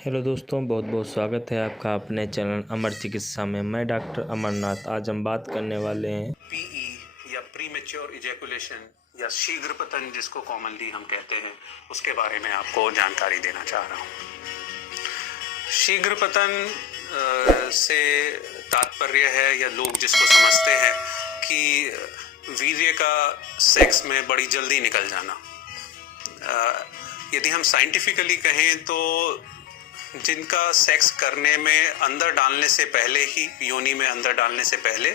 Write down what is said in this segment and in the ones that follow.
Hello दोस्तों, बहुत बहुत स्वागत है आपका अपने चैनल अमर चिकित्सा में। मैं डॉक्टर अमरनाथ। आज हम बात करने वाले हैं पीई या प्रीमेच्योर इजैकुलेशन या शीघ्र पतन, जिसको कॉमनली हम कहते हैं, उसके बारे में आपको जानकारी देना चाह रहा हूँ। शीघ्र पतन से तात्पर्य है, या लोग जिसको समझते हैं कि वीर्य का सेक्स में बड़ी जल्दी निकल जाना। यदि हम साइंटिफिकली कहें तो जिनका सेक्स करने में अंदर डालने से पहले ही, योनि में अंदर डालने से पहले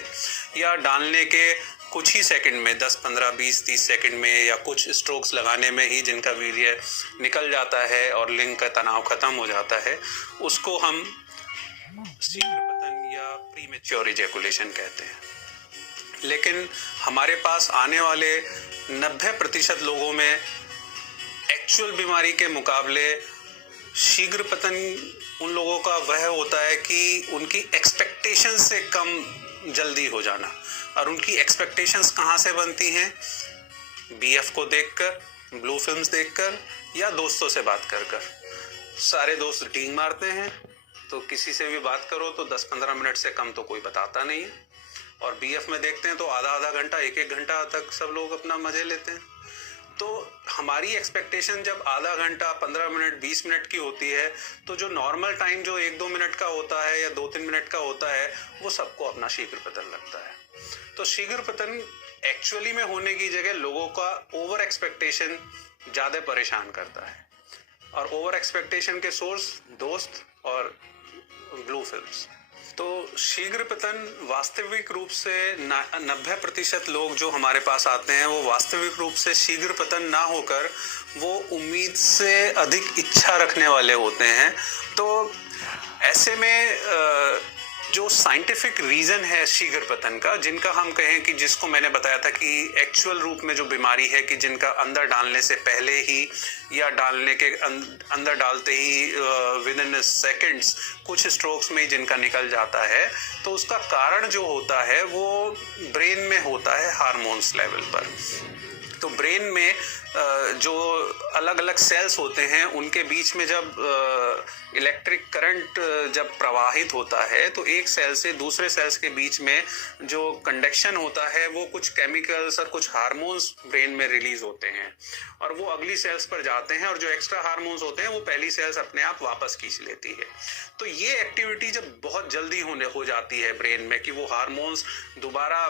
या डालने के कुछ ही सेकंड में, 10, 15, 20, 30 सेकंड में या कुछ स्ट्रोक्स लगाने में ही जिनका वीर्य निकल जाता है और लिंग का तनाव खत्म हो जाता है, उसको हम शीघ्र पतन या प्रीमेच्योर इजैकुलेशन कहते हैं। लेकिन हमारे पास आने वाले 90% लोगों में एक्चुअल बीमारी के मुकाबले शीघ्र पतन उन लोगों का वह होता है कि उनकी एक्सपेक्टेशन से कम जल्दी हो जाना। और उनकी एक्सपेक्टेशंस कहाँ से बनती हैं? बीएफ को देखकर, ब्लू फिल्म्स देखकर या दोस्तों से बात कर कर। सारे दोस्त टींग मारते हैं, तो किसी से भी बात करो तो 10-15 मिनट से कम तो कोई बताता नहीं है। और बीएफ में देखते हैं तो आधा घंटा, 1 घंटा तक सब लोग अपना मजे लेते हैं। तो हमारी एक्सपेक्टेशन जब आधा घंटा, 15 मिनट, 20 मिनट की होती है, तो जो नॉर्मल टाइम जो 1-2 मिनट का होता है या 2-3 मिनट का होता है, वो सबको अपना शीघ्र पतन लगता है। तो शीघ्र पतन एक्चुअली में होने की जगह लोगों का ओवर एक्सपेक्टेशन ज्यादा परेशान करता है। और ओवर एक्सपेक्टेशन के सोर्स दोस्त और ब्लू फिल्म्स। तो शीघ्र पतन वास्तविक रूप से 90% लोग जो हमारे पास आते हैं, वो वास्तविक रूप से शीघ्र पतन ना होकर वो उम्मीद से अधिक इच्छा रखने वाले होते हैं। तो ऐसे में जो साइंटिफिक रीजन है शीघ्र पतन का, जिनका हम कहें कि जिसको मैंने बताया था कि एक्चुअल रूप में जो बीमारी है कि जिनका अंदर डालने से पहले ही या डालने के अंदर डालते ही विद इन सेकेंड्स, कुछ स्ट्रोक्स में जिनका निकल जाता है, तो उसका कारण जो होता है वो ब्रेन में होता है, हार्मोन्स लेवल पर। तो ब्रेन में जो अलग अलग सेल्स होते हैं, उनके बीच में जब इलेक्ट्रिक करंट जब प्रवाहित होता है, तो एक सेल से दूसरे सेल्स के बीच में जो कंडक्शन होता है, वो कुछ केमिकल्स और कुछ हार्मोन्स ब्रेन में रिलीज होते हैं और वो अगली सेल्स पर जाते हैं, और जो एक्स्ट्रा हार्मोन्स होते हैं वो पहली सेल्स अपने आप वापस खींच लेती है। तो ये एक्टिविटी जब बहुत जल्दी हो जाती है ब्रेन में कि वो हार्मोन्स दोबारा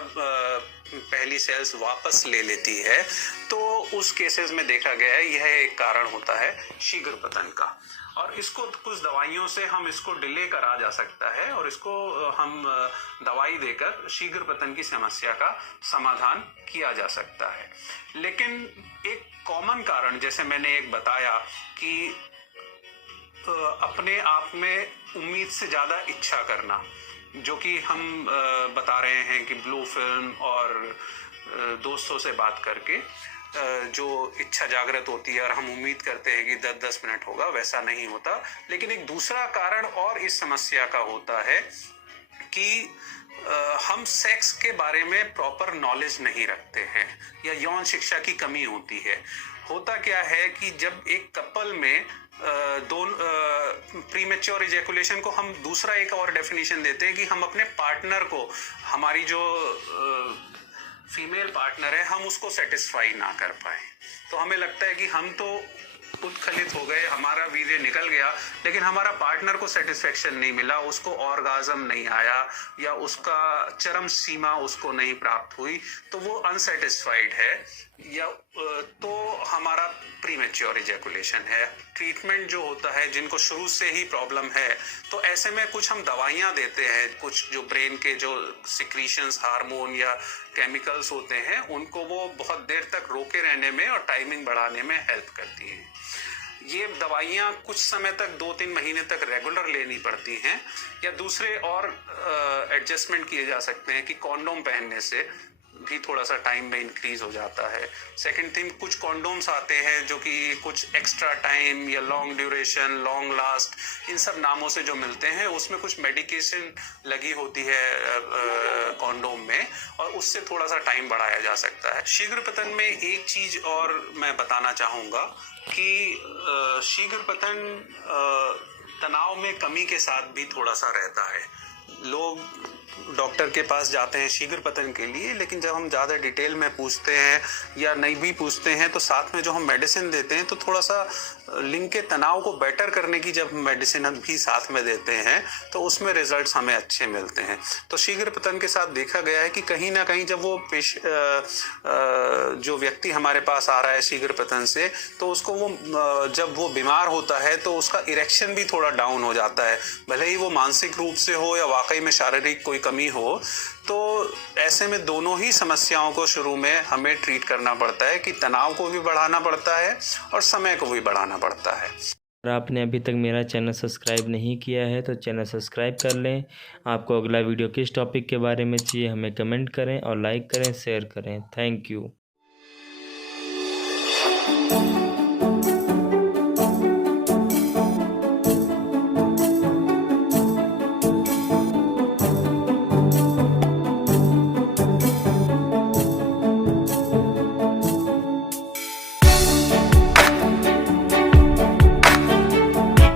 पहली सेल्स वापस ले लेती है, तो उस केसेस में देखा गया है यह एक कारण होता है शीघ्र पतन का। और इसको कुछ दवाइयों से हम इसको डिले करा जा सकता है और इसको हम दवाई देकर शीघ्र पतन की समस्या का समाधान किया जा सकता है। लेकिन एक कॉमन कारण, जैसे मैंने एक बताया कि अपने आप में उम्मीद से ज्यादा इच्छा करना, जो कि हम बता रहे हैं कि ब्लू फिल्म और दोस्तों से बात करके जो इच्छा जागृत होती है और हम उम्मीद करते हैं कि 10-10 मिनट होगा, वैसा नहीं होता। लेकिन एक दूसरा कारण और इस समस्या का होता है कि हम सेक्स के बारे में प्रॉपर नॉलेज नहीं रखते हैं या यौन शिक्षा की कमी होती है। होता क्या है कि जब एक कपल में प्रीमेच्योर इजैकुलेशन को हम दूसरा एक और डेफिनेशन देते हैं कि हम अपने पार्टनर को, हमारी जो फीमेल पार्टनर है, हम उसको सेटिस्फाई ना कर पाए। तो हमें लगता है कि हम तो उत्खलित हो गए, हमारा वीर्य निकल गया, लेकिन हमारा पार्टनर को सेटिस्फेक्शन नहीं मिला, उसको ऑर्गाज्म नहीं आया या उसका चरम सीमा उसको नहीं प्राप्त हुई, तो वो अनसेटिस्फाइड है, या तो हमारा प्रीमेच्योर इजैकुलेशन है। ट्रीटमेंट जो होता है, जिनको शुरू से ही प्रॉब्लम है, तो ऐसे में कुछ हम दवाइयां देते हैं, कुछ जो ब्रेन के जो सिक्रीशंस, हार्मोन या केमिकल्स होते हैं, उनको वो बहुत देर तक रोके रहने में और टाइमिंग बढ़ाने में हेल्प करती हैं। ये दवाइयाँ कुछ समय तक, 2-3 महीने तक रेगुलर लेनी पड़ती हैं, या दूसरे और एडजस्टमेंट किए जा सकते हैं कि कॉन्डोम पहनने से भी थोड़ा सा टाइम में इंक्रीज हो जाता है। सेकंड थिंग, कुछ कॉन्डोम्स आते हैं जो कि कुछ एक्स्ट्रा टाइम या लॉन्ग ड्यूरेशन, लॉन्ग लास्ट, इन सब नामों से जो मिलते हैं, उसमें कुछ मेडिकेशन लगी होती है कॉन्डोम में, और उससे थोड़ा सा टाइम बढ़ाया जा सकता है। शीघ्र पतन में एक चीज और मैं बताना चाहूंगा कि शीघ्र पतन तनाव में कमी के साथ भी थोड़ा सा रहता है। लोग डॉक्टर के पास जाते हैं शीघ्र पतन के लिए, लेकिन जब हम ज़्यादा डिटेल में पूछते हैं या नहीं भी पूछते हैं तो साथ में जो हम मेडिसिन देते हैं तो थोड़ा सा लिंग के तनाव को बेटर करने की जब मेडिसिन भी साथ में देते हैं तो उसमें रिजल्ट्स हमें अच्छे मिलते हैं। तो शीघ्र पतन के साथ देखा गया है कि कहीं ना कहीं जब वो जो व्यक्ति हमारे पास आ रहा है शीघ्र पतन से, तो उसको वो जब वो बीमार होता है तो उसका इरेक्शन भी थोड़ा डाउन हो जाता है, भले ही वो मानसिक रूप से हो या वाकई में शारीरिक कोई कमी हो। तो ऐसे में दोनों ही समस्याओं को शुरू में हमें ट्रीट करना पड़ता है कि तनाव को भी बढ़ाना पड़ता है और समय को भी बढ़ाना पड़ता है। अगर आपने अभी तक मेरा चैनल सब्सक्राइब नहीं किया है तो चैनल सब्सक्राइब कर लें। आपको अगला वीडियो किस टॉपिक के बारे में चाहिए हमें कमेंट करें और लाइक करें, शेयर करें। Thank you.